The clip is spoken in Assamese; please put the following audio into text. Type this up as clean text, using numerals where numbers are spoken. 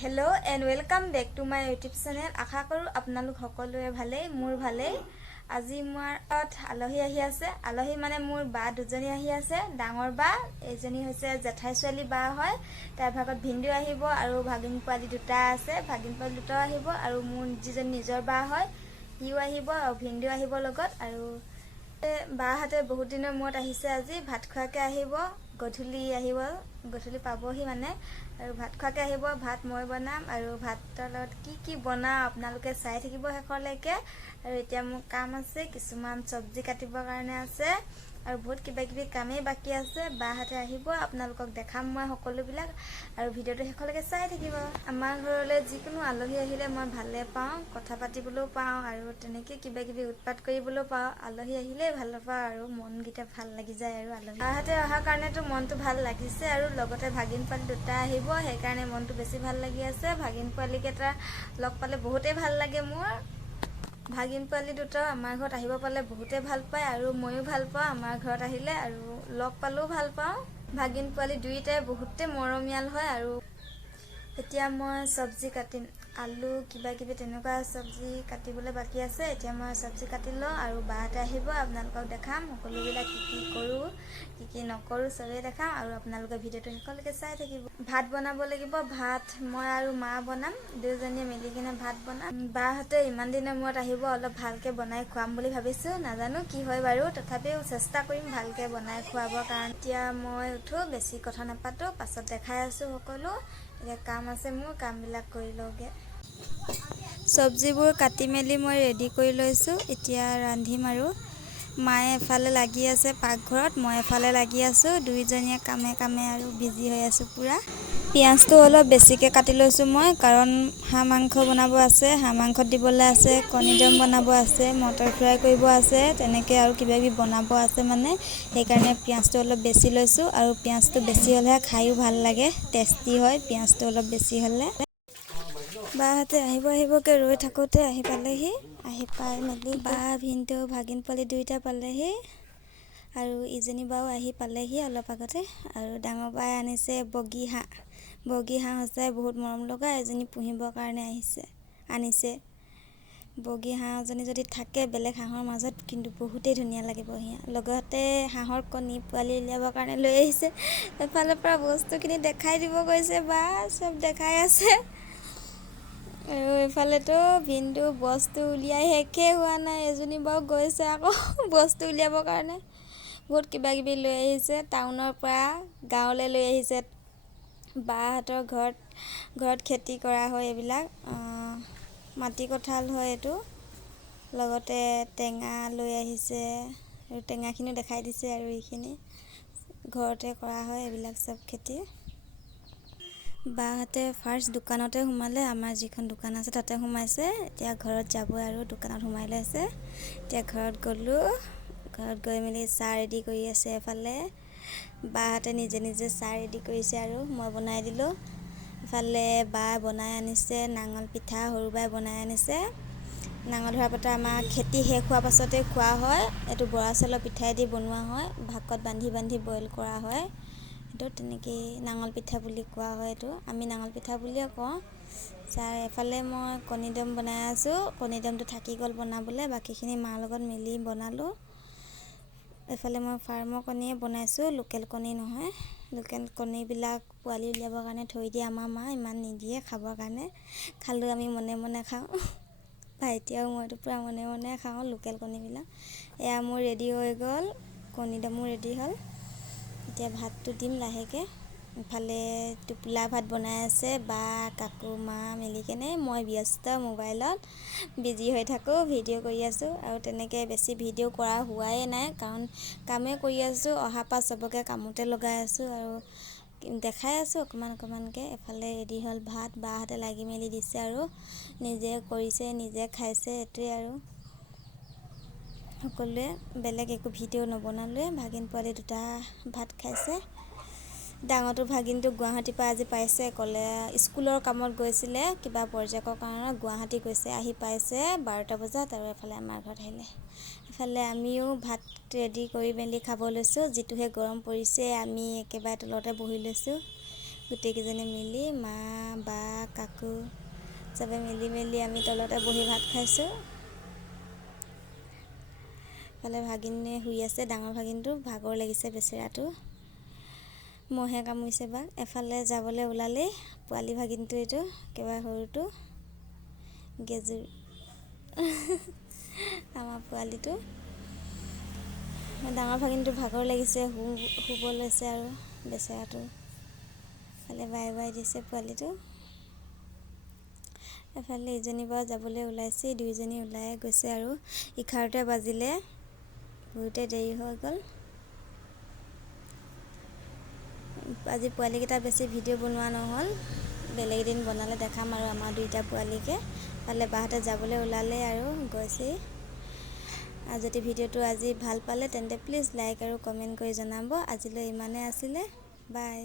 Hello and welcome back to my YouTube channel. आशा करूँ आपनालोक সকলোৱে ভালেই, মোৰ ভালেই। আজি মোৰ আলহী আহি আছে। আলহী মানে মোৰ বা দুজনী আহি আছে। ডাঙৰ বা এজনী হৈছে জেঠাই ছোৱালী বা হয়, তাৰ ভাগত ভিনদেউ আহিব আৰু ভাগিন পোৱালি দুটা আছে। ভাগিন পোৱালি দুটাও আহিব আৰু মোৰ যিজনী নিজৰ বা হয় সিও আহিব আৰু ভিনদেউ আহিব লগত। আৰু বাহঁতে বহুত দিনৰ মূৰত আহিছে। আজি ভাত খোৱাকৈ আহিব, গধূলি আহিব, গধূলি পাবহি মানে। আৰু ভাত খোৱাকৈ আহিব। ভাত মই বনাম আৰু ভাতৰ লগত কি বনাওঁ আপোনালোকে চাই থাকিব শেষলৈকে। আৰু এতিয়া মোৰ কাম আছে, কিছুমান চব্জি কাটিবৰ কাৰণে আছে আৰু বহুত কিবাকিবি কামেই বাকী আছে। বাহঁতে আহিব, আপোনালোকক দেখাম মই সকলোবিলাক। আৰু ভিডিঅ'টো শেষলৈকে চাই থাকিব। আমাৰ ঘৰলৈ যিকোনো আলহী আহিলে মই ভালে পাওঁ, কথা পাতিবলৈও পাওঁ আৰু তেনেকৈ কিবাকিবি উৎপাত কৰিবলৈও পাওঁ। আলহী আহিলেই ভাল পাওঁ আৰু মনকেইটা ভাল লাগি যায়। আৰু আলহী বাহঁতে অহাৰ কাৰণেতো মনটো ভাল লাগিছে আৰু লগতে ভাগিন পোৱালি দুটা আহিব, সেইকাৰণে মনটো বেছি ভাল লাগি আছে। ভাগিন পোৱালিকেইটা লগ পালে বহুতেই ভাল লাগে মোৰ। ভাগিন পোৱালি দুটাও আমাৰ ঘৰত আহিব পালে বহুতেই ভাল পায় আৰু ময়ো ভাল পাওঁ আমাৰ ঘৰত আহিলে, আৰু লগ পালেও ভাল পাওঁ। ভাগিন পোৱালি দুয়োটাই বহুতেই মৰমীয়াল হয়। আৰু এতিয়া মই চব্জি কাটিম, আলু কিবাকিবি তেনেকুৱা চব্জি কাটিবলৈ বাকী আছে। এতিয়া মই চব্জি কাটি লওঁ আৰু বাহঁতে আহিব, আপোনালোকক দেখাম সকলোবিলাক কি কৰোঁ কি নকৰোঁ চবেই দেখাম। আৰু আপোনালোকে ভিডিঅ'টো শেষলৈকে চাই থাকিব। ভাত বনাব লাগিব। ভাত মই আৰু মা বনাম, দুয়োজনীয়ে মিলি কিনে ভাত বনাম। বাহঁতে ইমান দিনৰ মূৰত আহিব, অলপ ভালকৈ বনাই খুৱাম বুলি ভাবিছোঁ। নাজানো কি হয় বাৰু, তথাপিও চেষ্টা কৰিম ভালকৈ বনাই খুৱাবৰ কাৰণে। এতিয়া মই উঠোঁ, বেছি কথা নাপাতোঁ, পাছত দেখাই আছোঁ সকলো। এতিয়া কাম আছে মোৰ, কামবিলাক কৰি লওঁগৈ। চব্জিবোৰ কাটি মেলি মই ৰেডি কৰি লৈছোঁ, এতিয়া ৰান্ধিম। আৰু মায়ে এফালে লাগি আছে পাকঘৰত, মই এফালে লাগি আছোঁ। দুয়োজনীয়ে কামে কামে আৰু বিজি হৈ আছোঁ পূৰা। পিঁয়াজটো অলপ বেছিকৈ কাটি লৈছোঁ মই, কাৰণ হাঁহ মাংস বনাব আছে, হাঁহ মাংসত দিবলৈ আছে, কণী দম বনাব আছে, মটৰ ফ্ৰাই কৰিব আছে, তেনেকৈ আৰু কিবাকিবি বনাব আছে মানে। সেইকাৰণে পিঁয়াজটো অলপ বেছি লৈছোঁ। আৰু পিঁয়াজটো বেছি হ'লেহে খায়ো ভাল লাগে, টেষ্টি হয় পিঁয়াজটো অলপ বেছি হ'লে। বাহঁতে আহিবকৈ ৰৈ থাকোঁতে আহি পালেহি। আহি পাই মেলি বা ভিনদেউ ভাগিন পোৱালি দুয়োটা পালেহি আৰু ইজনী বাও আহি পালেহি অলপ আগতে। আৰু ডাঙৰ বাই আনিছে বগী হাঁহ। বগী হাঁহ হৈছে বহুত মৰম লগা, এজনী পুহিবৰ কাৰণে আনিছে। বগী হাঁহজনী যদি থাকে বেলেগ হাঁহৰ মাজত কিন্তু বহুতেই ধুনীয়া লাগিব সিহঁত। লগতে হাঁহৰ কণী পোৱালি উলিয়াবৰ কাৰণে লৈ আহিছে। এফালৰ পৰা বস্তুখিনি দেখাই দিব গৈছে, বা চব দেখাই আছে। আৰু এইফালেতো ভিনদেউ বস্তু উলিয়াই শেষেই হোৱা নাই, এজনী বাৰু গৈছে আকৌ বস্তু উলিয়াবৰ কাৰণে। বহুত কিবাকিবি লৈ আহিছে, টাউনৰ পৰা গাঁৱলৈ লৈ আহিছে। বাহঁতৰ ঘৰত খেতি কৰা হয় এইবিলাক, মাটি কঁঠাল হয় এইটো। লগতে টেঙা লৈ আহিছে, আৰু টেঙাখিনিও দেখাই দিছে। আৰু এইখিনি ঘৰতে কৰা হয় এইবিলাক চব খেতি। বাহঁতে ফাৰ্ষ্ট দোকানতে সোমালে, আমাৰ যিখন দোকান আছে তাতে সোমাইছে। এতিয়া ঘৰত যাব আৰু দোকানত সোমাই লৈছে। এতিয়া ঘৰত গ'লোঁ, ঘৰত গৈ মেলি চাহ ৰেডি কৰি আছে এফালে। বাহঁতে নিজে নিজে চাহ ৰেডি কৰিছে আৰু মই বনাই দিলোঁ। ইফালে বা বনাই আনিছে নাঙল পিঠা, সৰু বাই বনাই আনিছে। নাঙল ধৰা পাতৰ আমাৰ খেতি শেষ হোৱাৰ পাছতে খোৱা হয়। এইটো বৰা চাউলৰ পিঠাই দি বনোৱা হয়, ভাকত বান্ধি বান্ধি বইল কৰা হয়। এইটো তেনেকেই নাঙল পিঠা বুলি কোৱা হয়। এইটো আমি নাঙল পিঠা বুলিয়ে কওঁ। এফালে মই কণী দম বনাই আছোঁ। কণী দমটো থাকি গ'ল বনাবলৈ, বাকীখিনি মাৰ লগত মিলি বনালোঁ। এইফালে মই ফাৰ্মৰ কণীয়ে বনাইছোঁ, লোকেল কণী নহয়। লোকেল কণীবিলাক পোৱালি উলিয়াবৰ কাৰণে থৈ দিয়ে আমাৰ মা, ইমান নিদিয়ে খাবৰ কাৰণে। খালেও আমি মনে মনে খাওঁ, ভাইটি আৰু মইতো পূৰা মনে মনে খাওঁ লোকেল কণীবিলাক। এয়া মোৰ ৰেডি হৈ গ'ল, কণী দমো ৰেডি হ'ল। এতিয়া ভাতটো দিম লাহেকৈ। ইফালে টোপোলা ভাত বনাই আছে বা, কাকু, মা মিলি কেনে। মই ব্যস্ত মোবাইলত বিজি হৈ থাকোঁ, ভিডিঅ' কৰি আছোঁ। আৰু তেনেকৈ বেছি ভিডিঅ' কৰা হোৱাই নাই, কাৰণ কামেই কৰি আছোঁ। অহাৰ পৰা চবকে কামতে লগাই আছোঁ আৰু দেখাই আছোঁ অকণমানকৈ। এফালে ৰেডি হ'ল ভাত, বাহঁতে লাগি মেলি দিছে আৰু নিজে কৰিছে নিজে খাইছে। এইটোৱে আৰু সকলোৱে বেলেগ একো ভিডিঅ' নবনালোৱে। ভাগিন পোৱালি দুটা ভাত খাইছে। ডাঙৰটো ভাগিনটো গুৱাহাটীৰ পৰা আজি পাইছে, ক'লে স্কুলৰ কামত গৈছিলে কিবা প্ৰজেক্টৰ কাৰণে গুৱাহাটী গৈছে, আহি পাইছে 12টা বজাত। আৰু এফালে আমাৰ ঘৰত আহিলে। এফালে আমিও ভাত ৰেডি কৰি মেলি খাব লৈছোঁ। যিটোহে গৰম পৰিছে, আমি একেবাৰে তলতে বহি লৈছোঁ। গোটেইকেইজনী মিলি মা বা কাকু চবে মিলি আমি তলতে বহি ভাত খাইছোঁ। ইফালে ভাগিনে শুই আছে, ডাঙৰ ভাগিনটো ভাগৰ লাগিছে বেচেৰাটো, মহে কামুৰিছে বা। এফালে যাবলৈ ওলালেই পোৱালি ভাগিনটো, এইটো একেবাৰে সৰুটো গেজুৰ আমাৰ পোৱালিটো। ডাঙৰ ভাগিনটো ভাগৰ লাগিছে, শুব লৈছে আৰু বেচেৰাটো। এফালে বাই বাই দিছে পোৱালিটো। এফালে ইজনী বাৰু যাবলৈ ওলাইছে, দুইজনী ওলাই গৈছে আৰু 11টা বাজিলে, বহুতে দেৰি হৈ গ'ল। আজি পোৱালিকেইটা বেছি ভিডিঅ' বনোৱা নহ'ল, বেলেগ এদিন বনালে দেখাম আৰু আমাৰ দুইটা পোৱালিকে। এফালে বাহঁতে যাবলৈ ওলালে আৰু গৈছেই। আৰু যদি ভিডিঅ'টো আজি ভাল পালে তেন্তে প্লিজ লাইক আৰু কমেণ্ট কৰি জনাব। আজিলৈ ইমানেই আছিলে, বাই।